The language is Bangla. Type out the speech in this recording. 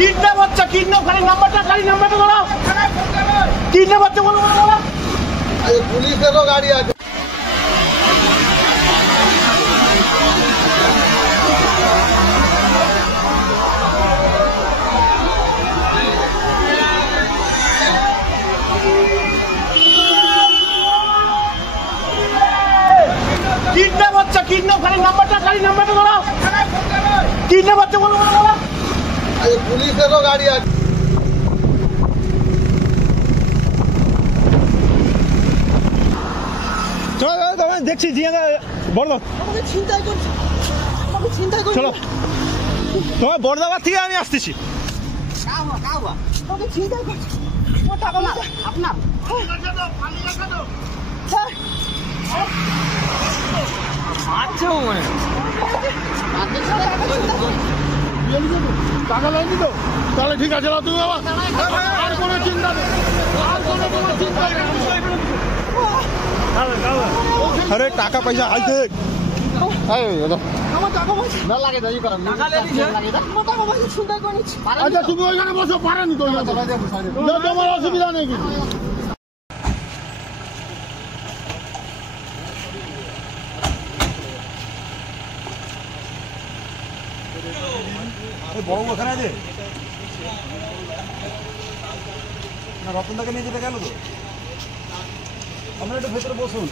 কিডন্যাপ হচ্ছে, কিডন্যাপ গাড়ির নাম্বারটা ধরো, কিডন্যাপ হচ্ছে বলো। পুলিশেরও গাড়ি আছে। কিডন্যাপ হচ্ছে, কিডন্যাপ গাড়ির নাম্বারটা ধরো, কিডন্যাপ হচ্ছে বলো। পুলিশেরও গাড়ি আছে। দেখছি বড় চলো, তোমার বড়দাবার থেকে আমি আসতেছি। টাকা লাগনি তো? তাহলে ঠিক আছে, তুমি আর কোনো চিন্তা নেই, আর কোনো চিন্তা নেই। আরে টাকা পয়সা আইতে আচ্ছা তুমি ওইখানে বসো, পারেনি তো, তোমার অসুবিধা নেই কিছু। বড় ওখানে আছে না, রতনদাকে নিয়ে যেতে গেল তো। আমরা একটু ভেতরে বসুন।